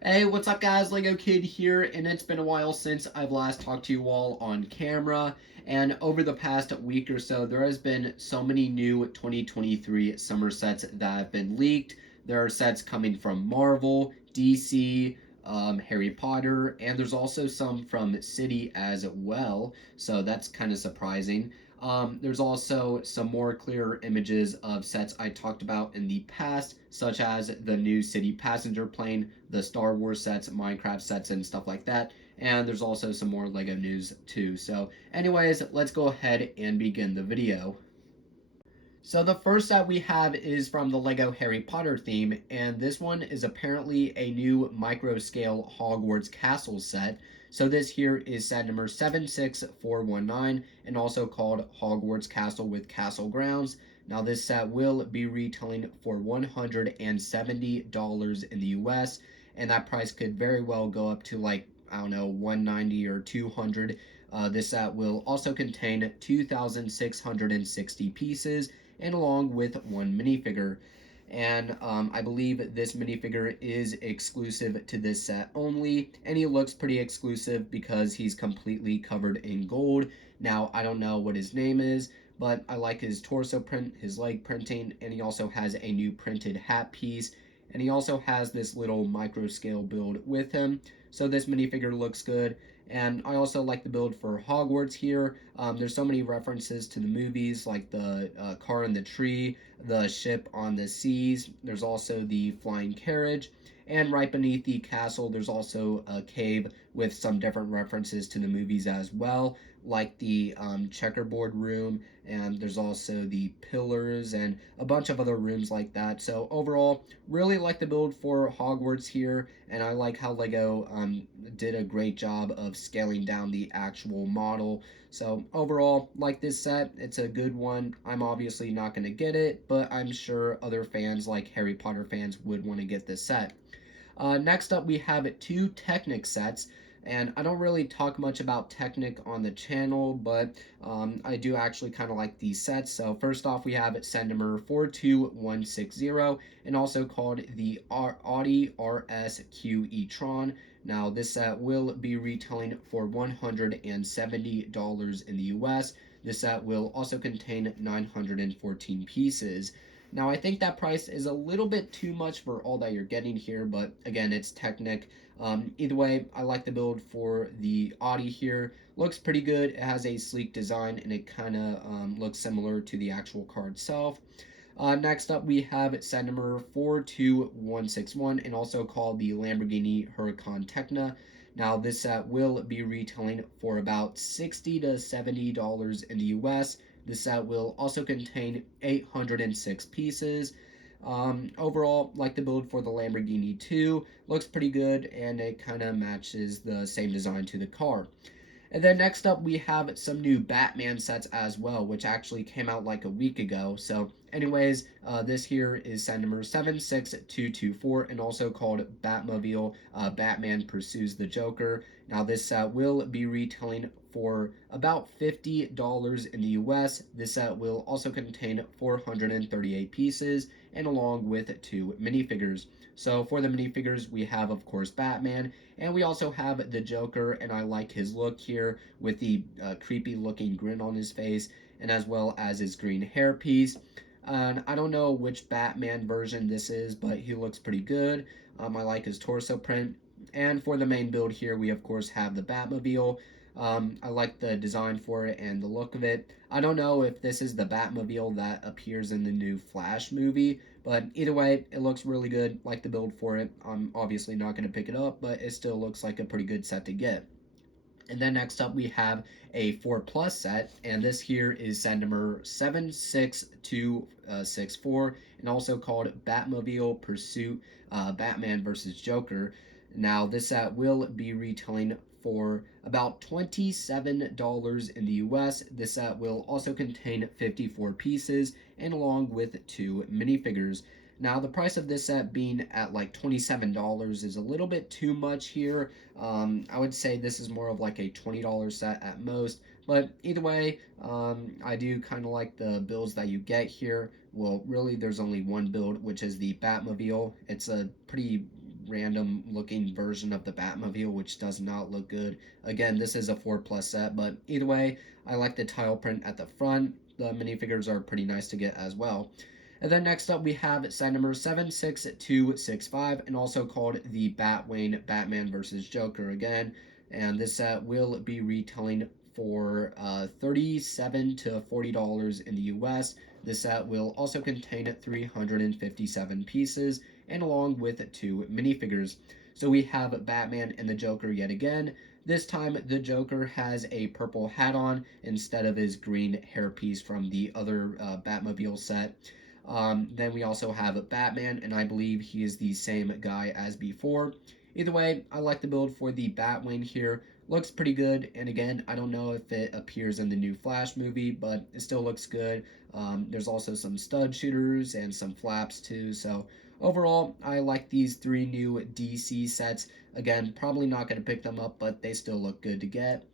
Hey, what's up, guys? Lego Kid here, and it's been a while since I've last talked to you all on camera. And over the past week or so, there has been so many new 2023 summer sets that have been leaked. There are sets coming from Marvel, DC, Harry Potter, and there's also some from City as well. So that's kind of surprising. There's also some more clearer images of sets I talked about in the past, such as the new City passenger plane, the Star Wars sets, Minecraft sets, and stuff like that. And there's also some more LEGO news too. So, anyways, let's go ahead and begin the video. So the first set we have is from the LEGO Harry Potter theme, and this one is apparently a new micro-scale Hogwarts Castle set. So this here is set number 76419, and also called Hogwarts Castle with Castle Grounds. Now this set will be retailing for $170 in the US, and that price could very well go up to, like, I don't know, 190 or 200. This set will also contain 2,660 pieces, and along with one minifigure. And I believe this minifigure is exclusive to this set only, and he looks pretty exclusive because he's completely covered in gold. Now, I don't know what his name is, but I like his torso print, his leg printing, and he also has a new printed hat piece, and he also has this little micro scale build with him. So this minifigure looks good. And I also like the build for Hogwarts here. There's so many references to the movies, like the car in the tree, the ship on the seas. There's also the flying carriage. And right beneath the castle, there's also a cave with some different references to the movies as well, like the checkerboard room, and there's also the pillars and a bunch of other rooms like that. So overall, really like the build for Hogwarts here, and I like how Lego did a great job of scaling down the actual model. So overall, like this set, it's a good one. I'm obviously not going to get it, but I'm sure other fans like Harry Potter fans would want to get this set. Next up, we have two Technic sets. And I don't really talk much about Technic on the channel, but I do actually kind of like these sets. So first off, we have set number 42160, and also called the Audi RSQ e-tron. Now this set will be retailing for $170 in the US. This set will also contain 914 pieces. Now, I think that price is a little bit too much for all that you're getting here, but again, it's Technic. Either way, I like the build for the Audi here. Looks pretty good. It has a sleek design, and it kind of looks similar to the actual car itself. Next up, we have set number 42161, and also called the Lamborghini Huracan Tecna. Now, this set will be retailing for about $60 to $70 in the US. This set will also contain 806 pieces. Overall, like the build for the Lamborghini 2, looks pretty good, and it kind of matches the same design to the car. And then next up, we have some new Batman sets as well, which actually came out like a week ago. So, anyways, this here is set number 76224, and also called Batmobile Batman Pursues the Joker. Now, this set will be retailing for about $50 in the US. This set will also contain 438 pieces, and along with two minifigures. So for the minifigures, we have, of course, Batman, and we also have the Joker, and I like his look here with the creepy looking grin on his face, and as well as his green hairpiece. And I don't know which Batman version this is, but he looks pretty good. I like his torso print. And for the main build here, we of course have the Batmobile. I like the design for it and the look of it. I don't know if this is the Batmobile that appears in the new Flash movie, but either way, it looks really good. Like the build for it. I'm obviously not going to pick it up, but it still looks like a pretty good set to get. And then next up, we have a 4 Plus set, and this here is set number 76264, and also called Batmobile Pursuit Batman vs. Joker. Now, this set will be retailing for about $27 in the US. This set will also contain 54 pieces, and along with two minifigures. Now, the price of this set being at like $27 is a little bit too much here. I would say this is more of like a $20 set at most. But either way, I do kind of like the builds that you get here. Well, really, there's only one build, which is the Batmobile. It's a pretty random looking version of the Batmobile, which does not look good. Again, this is a 4 plus set, but either way, I like the tile print at the front. The minifigures are pretty nice to get as well. And then next up, we have set number 76265, and also called the Batwing Batman versus Joker again. And this set will be retailing for $37 to $40 in the US. This set will also contain 357 pieces, and along with 2 minifigures. So we have Batman and the Joker yet again. This time, the Joker has a purple hat on instead of his green hairpiece from the other Batmobile set. Then we also have Batman, and I believe he is the same guy as before. Either way, I like the build for the Batwing here. Looks pretty good, and again, I don't know if it appears in the new Flash movie, but it still looks good. There's also some stud shooters and some flaps too, so overall, I like these 3 new DC sets. Again, probably not going to pick them up, but they still look good to get.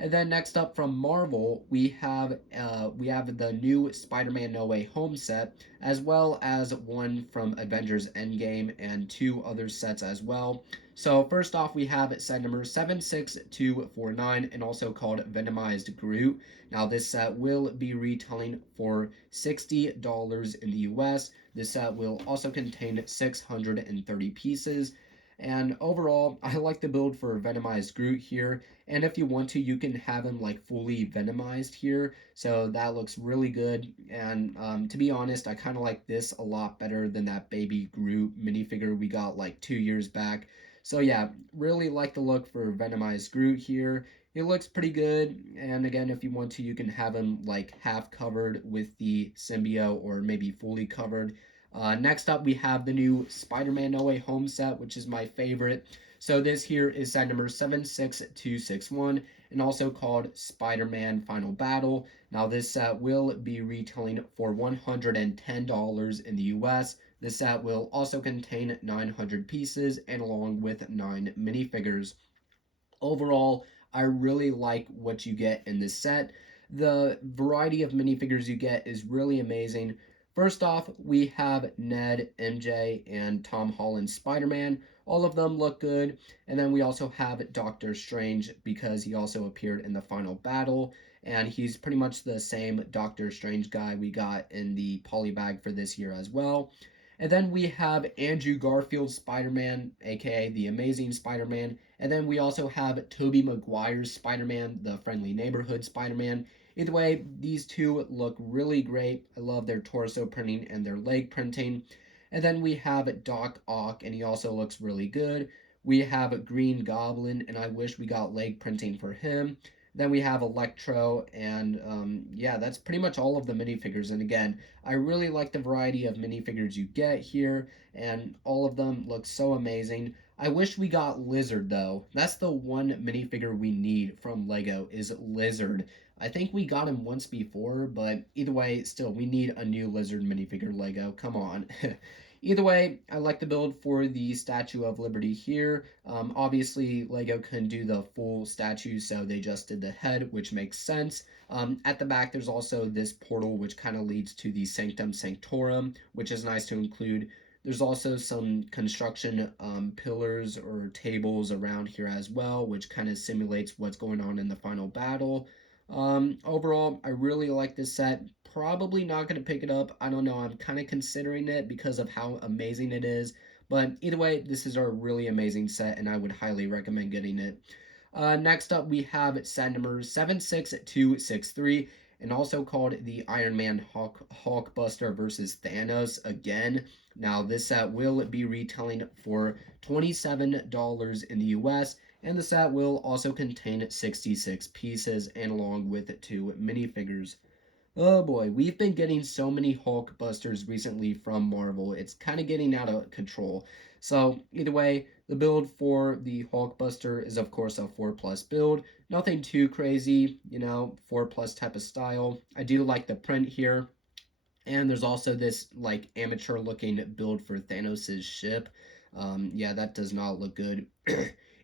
And then next up from Marvel, we have the new Spider-Man No Way Home set, as well as one from Avengers Endgame and 2 other sets as well. So first off, we have set number 76249, and also called Venomized Groot. Now this set will be retailing for $60 in the US. This set will also contain 630 pieces. And overall, I like the build for Venomized Groot here. And if you want to, you can have him like fully Venomized here. So that looks really good. And to be honest, I kind of like this a lot better than that Baby Groot minifigure we got like 2 years back. So yeah, really like the look for Venomized Groot here. It looks pretty good. And again, if you want to, you can have him like half covered with the symbiote, or maybe fully covered. Next up, we have the new Spider-Man No Way Home set, which is my favorite. So this here is set number 76261, and also called Spider-Man Final Battle. Now this set will be retailing for $110 in the US. This set will also contain 900 pieces, and along with 9 minifigures. Overall, I really like what you get in this set. The variety of minifigures you get is really amazing. First off, we have Ned, MJ, and Tom Holland's Spider-Man. All of them look good. And then we also have Doctor Strange, because he also appeared in the final battle. And he's pretty much the same Doctor Strange guy we got in the polybag for this year as well. And then we have Andrew Garfield's Spider-Man, aka the Amazing Spider-Man. And then we also have Tobey Maguire's Spider-Man, the Friendly Neighborhood Spider-Man. Either way, these two look really great. I love their torso printing and their leg printing. And then we have Doc Ock, and he also looks really good. We have Green Goblin, and I wish we got leg printing for him. Then we have Electro, and yeah, that's pretty much all of the minifigures. And again, I really like the variety of minifigures you get here, and all of them look so amazing. I wish we got Lizard though. That's the one minifigure we need from Lego, is Lizard. I think we got him once before, but either way, still, we need a new Lizard minifigure Lego. Come on. Either way, I like the build for the Statue of Liberty here. Obviously, Lego couldn't do the full statue, so they just did the head, which makes sense. At the back, there's also this portal, which kind of leads to the Sanctum Sanctorum, which is nice to include. There's also some construction pillars or tables around here as well, which kind of simulates what's going on in the final battle. Overall, I really like this set. Probably not going to pick it up. I don't know. I'm kind of considering it because of how amazing it is. But either way, this is a really amazing set, and I would highly recommend getting it. Next up, we have set number 76263, and also called the Iron Man Hulkbuster versus Thanos again. Now, this set will be retailing for $27 in the US, and the set will also contain 66 pieces, and along with 2 minifigures. Oh boy, we've been getting so many Hulkbusters recently from Marvel. It's kind of getting out of control. So either way, the build for the Hulkbuster is of course a 4 plus build. Nothing too crazy, 4 plus type of style. I do like the print here. And there's also this like amateur looking build for Thanos' ship. Yeah, that does not look good.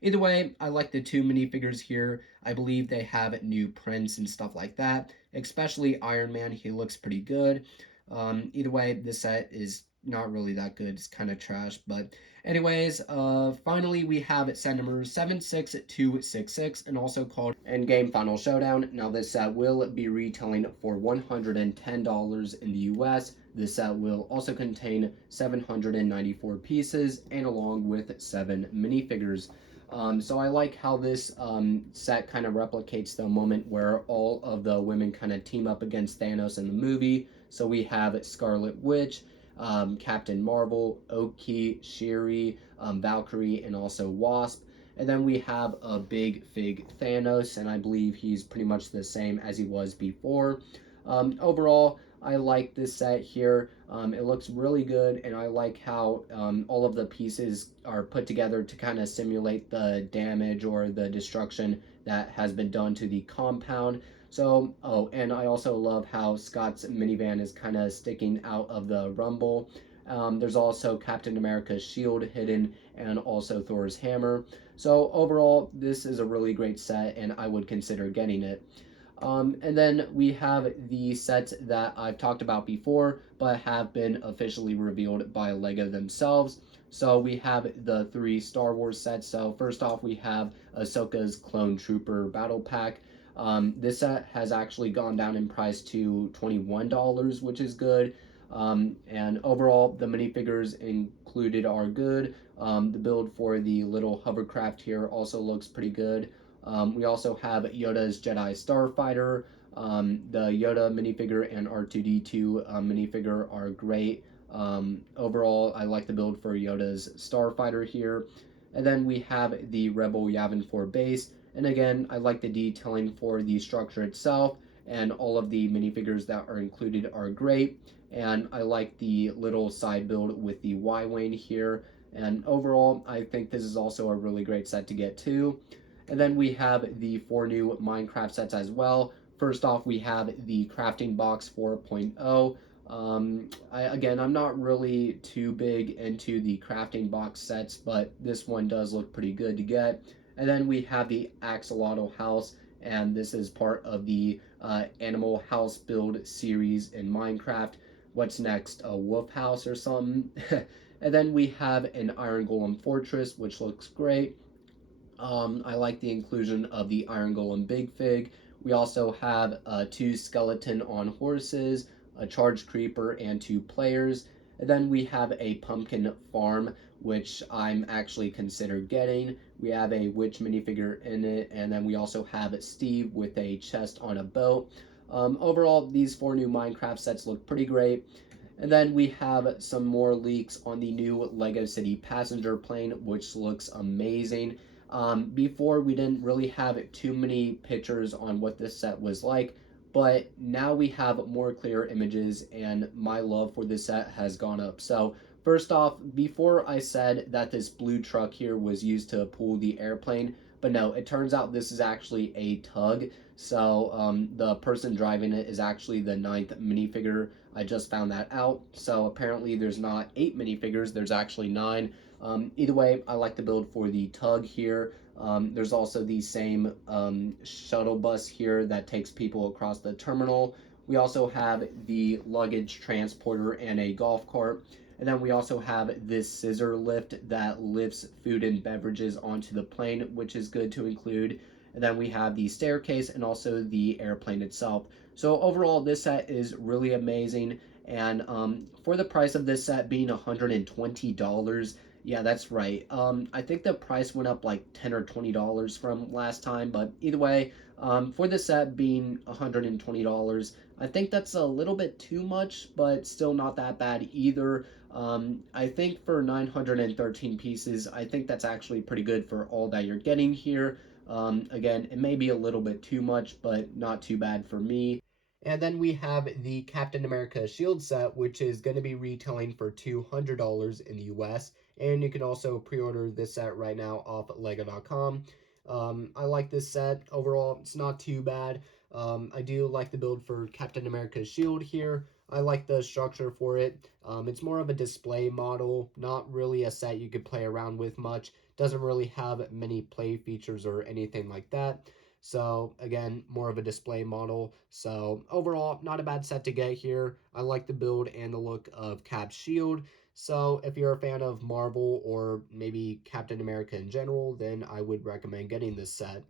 Either way, I like the 2 minifigures here. I believe they have new prints and stuff like that. Especially Iron Man, he looks pretty good. Either way, this set is not really that good. It's kind of trash. But anyways, finally we have set number 76266, and also called Endgame Final Showdown. Now this set will be retailing for $110 in the US. This set will also contain 794 pieces and along with 7 minifigures. So I like how this set kind of replicates the moment where all of the women kind of team up against Thanos in the movie. So we have Scarlet Witch, Captain Marvel, Oki, Shuri, Valkyrie, and also Wasp. And then we have a big fig Thanos, and I believe he's pretty much the same as he was before. Overall, I like this set here. It looks really good, and I like how all of the pieces are put together to kind of simulate the damage or the destruction that has been done to the compound. So, oh, and I also love how Scott's minivan is kind of sticking out of the rumble. There's also Captain America's shield hidden and also Thor's hammer. So, overall, this is a really great set, and I would consider getting it. And then we have the sets that I've talked about before, but have been officially revealed by LEGO themselves. So we have the 3 Star Wars sets. So first off, we have Ahsoka's Clone Trooper Battle Pack. This set has actually gone down in price to $21, which is good. And overall, the minifigures included are good. The build for the little hovercraft here also looks pretty good. We also have Yoda's Jedi Starfighter. The Yoda minifigure and R2D2 minifigure are great. Overall, I like the build for Yoda's Starfighter here. And then we have the Rebel Yavin 4 base. And again, I like the detailing for the structure itself, and all of the minifigures that are included are great. And I like the little side build with the Y-Wing here. And overall, I think this is also a really great set to get too. And then we have the 4 new Minecraft sets as well. First off, we have the Crafting Box 4.0. Again, I'm not really too big into the Crafting Box sets, but this one does look pretty good to get. And then we have the Axolotl House, and this is part of the Animal House build series in Minecraft. What's next? A wolf house or something? And then we have an Iron Golem Fortress, which looks great. I like the inclusion of the Iron Golem Big Fig. We also have 2 skeleton on horses, a charged creeper, and 2 players. And then we have a pumpkin farm, which I'm actually considered getting. We have a witch minifigure in it, and then we also have Steve with a chest on a boat. Overall, these 4 new Minecraft sets look pretty great. And then we have some more leaks on the new Lego City passenger plane, which looks amazing. Before, we didn't really have too many pictures on what this set was like, but now we have more clear images, and my love for this set has gone up. So first off, before I said that this blue truck here was used to pull the airplane, but no, it turns out this is actually a tug. So the person driving it is actually the 9th minifigure. I just found that out. So apparently there's not 8 minifigures, there's actually 9. Either way, I like the build for the tug here. There's also the same shuttle bus here that takes people across the terminal. We also have the luggage transporter and a golf cart. And then we also have this scissor lift that lifts food and beverages onto the plane, which is good to include. And then we have the staircase and also the airplane itself. So overall, this set is really amazing. And for the price of this set being $120, yeah, that's right. I think the price went up like $10 or $20 from last time, but either way, for the set being $120, I think that's a little bit too much, but still not that bad either. I think for 913 pieces, I think that's actually pretty good for all that you're getting here. Again, it may be a little bit too much, but not too bad for me. And then we have the Captain America Shield set, which is going to be retailing for $200 in the US. And you can also pre-order this set right now off lego.com. I like this set. Overall, it's not too bad. I do like the build for Captain America's shield here. I like the structure for it. It's more of a display model, not really a set you could play around with much. Doesn't really have many play features or anything like that. So again, more of a display model. So overall, not a bad set to get here. I like the build and the look of Cap's shield. So if you're a fan of Marvel or maybe Captain America in general, then I would recommend getting this set.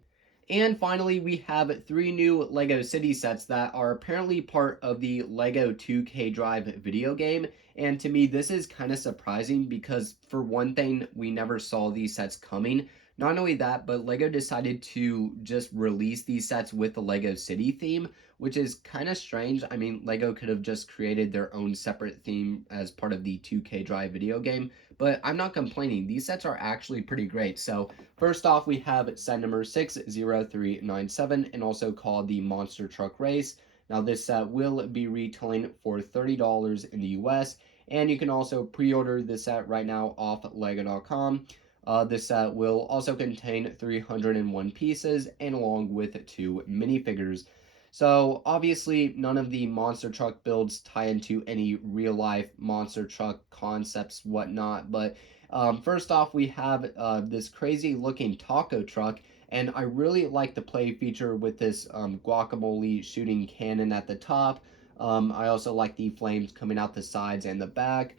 And finally, we have 3 new LEGO City sets that are apparently part of the LEGO 2K Drive video game. And to me, this is kind of surprising because, for one thing, we never saw these sets coming. Not only that, but LEGO decided to just release these sets with the LEGO City theme, which is kind of strange. I mean, LEGO could have just created their own separate theme as part of the 2K Drive video game, but I'm not complaining. These sets are actually pretty great. So first off, we have set number 60397, and also called the Monster Truck Race. Now, this set will be retailing for $30 in the US, and you can also pre-order this set right now off Lego.com. This set will also contain 301 pieces, and along with 2 minifigures. So obviously, none of the monster truck builds tie into any real life monster truck concepts, whatnot, but first off, we have this crazy looking taco truck, and I really like the play feature with this guacamole shooting cannon at the top. I also like the flames coming out the sides and the back.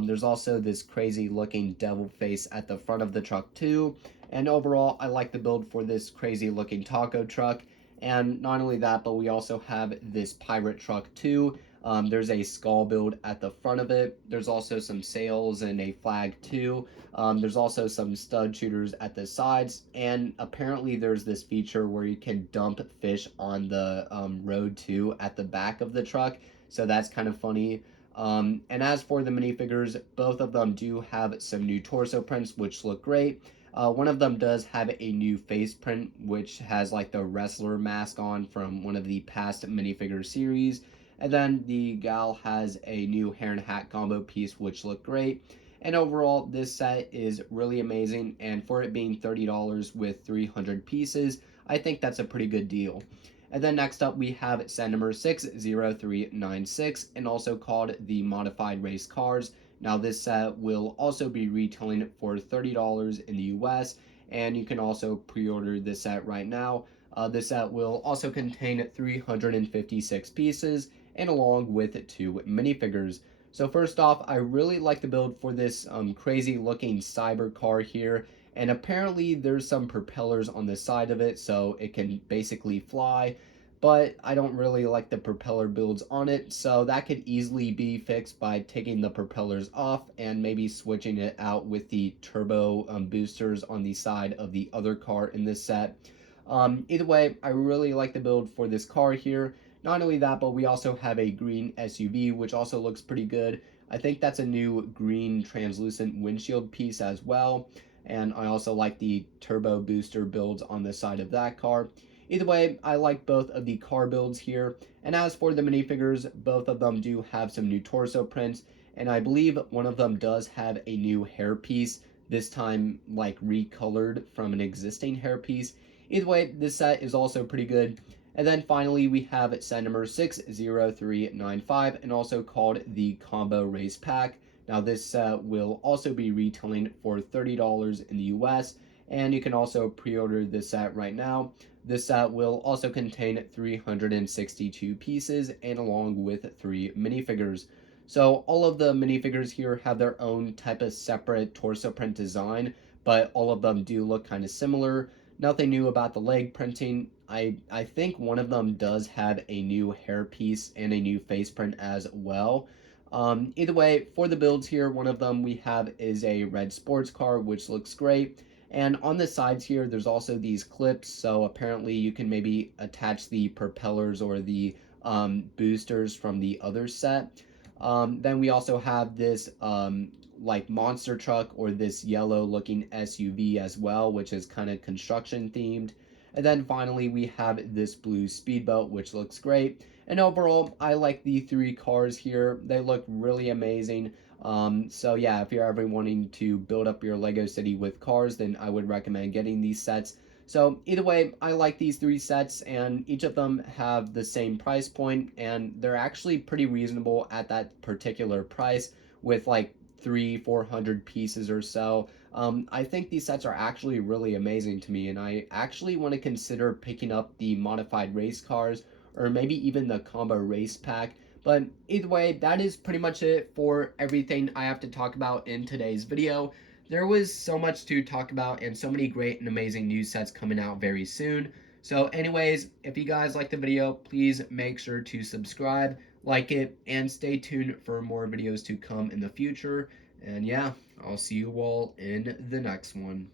There's also this crazy looking devil face at the front of the truck too. And overall, I like the build for this crazy looking taco truck. And not only that, but we also have this pirate truck too. There's a skull build at the front of it. There's also some sails and a flag too. There's also some stud shooters at the sides. And apparently there's this feature where you can dump fish on the road too at the back of the truck. So that's kind of funny. And as for the minifigures, both of them do have some new torso prints, which look great. One of them does have a new face print, which has like the wrestler mask on from one of the past minifigure series. And then the gal has a new hair and hat combo piece, which looked great. And overall, this set is really amazing. And for it being $30 with 300 pieces, I think that's a pretty good deal. And then next up, we have set number 60396, and also called the Modified Race Cars. Now, this set will also be retailing for $30 in the US, and you can also pre order this set right now. This set will also contain 356 pieces, and along with 2 minifigures. So first off, I really like the build for this crazy looking cyber car here, and apparently there's some propellers on the side of it, so it can basically fly, but I don't really like the propeller builds on it, so that could easily be fixed by taking the propellers off and maybe switching it out with the turbo boosters on the side of the other car in this set. Either way, I really like the build for this car here. Not only that, but we also have a green SUV, which also looks pretty good. I think that's a new green translucent windshield piece as well. And I also like the turbo booster builds on the side of that car. Either way, I like both of the car builds here. And as for the minifigures, both of them do have some new torso prints. And I believe one of them does have a new hairpiece, this time like recolored from an existing hairpiece. Either way, this set is also pretty good. And then finally, we have set number 60395, and also called the Combo Race Pack. Now, this set will also be retailing for $30 in the US, and you can also pre order this set right now. This set will also contain 362 pieces, and along with 3 minifigures. So, all of the minifigures here have their own type of separate torso print design, but all of them do look kind of similar. Nothing new about the leg printing. I think one of them does have a new hairpiece and a new face print as well. Either way, for the builds here, one of them we have is a red sports car, which looks great. And on the sides here, there's also these clips, so apparently you can maybe attach the propellers or the boosters from the other set. Then we also have this like monster truck, or this yellow looking SUV as well, which is kind of construction themed. And then finally we have this blue speedboat, which looks great. And overall, I like the 3 cars here. They look really amazing. So yeah, if you're ever wanting to build up your Lego city with cars, then I would recommend getting these sets. So either way, I like these 3 sets, and each of them have the same price point, and they're actually pretty reasonable at that particular price, with like 300-400 pieces or so. I think these sets are actually really amazing to me, and I actually want to consider picking up the modified race cars or maybe even the combo race pack. But either way, that is pretty much it for everything I have to talk about in today's video. There was so much to talk about and so many great and amazing new sets coming out very soon. So anyways, if you guys like the video, please make sure to subscribe, like it, and stay tuned for more videos to come in the future. And yeah, I'll see you all in the next one.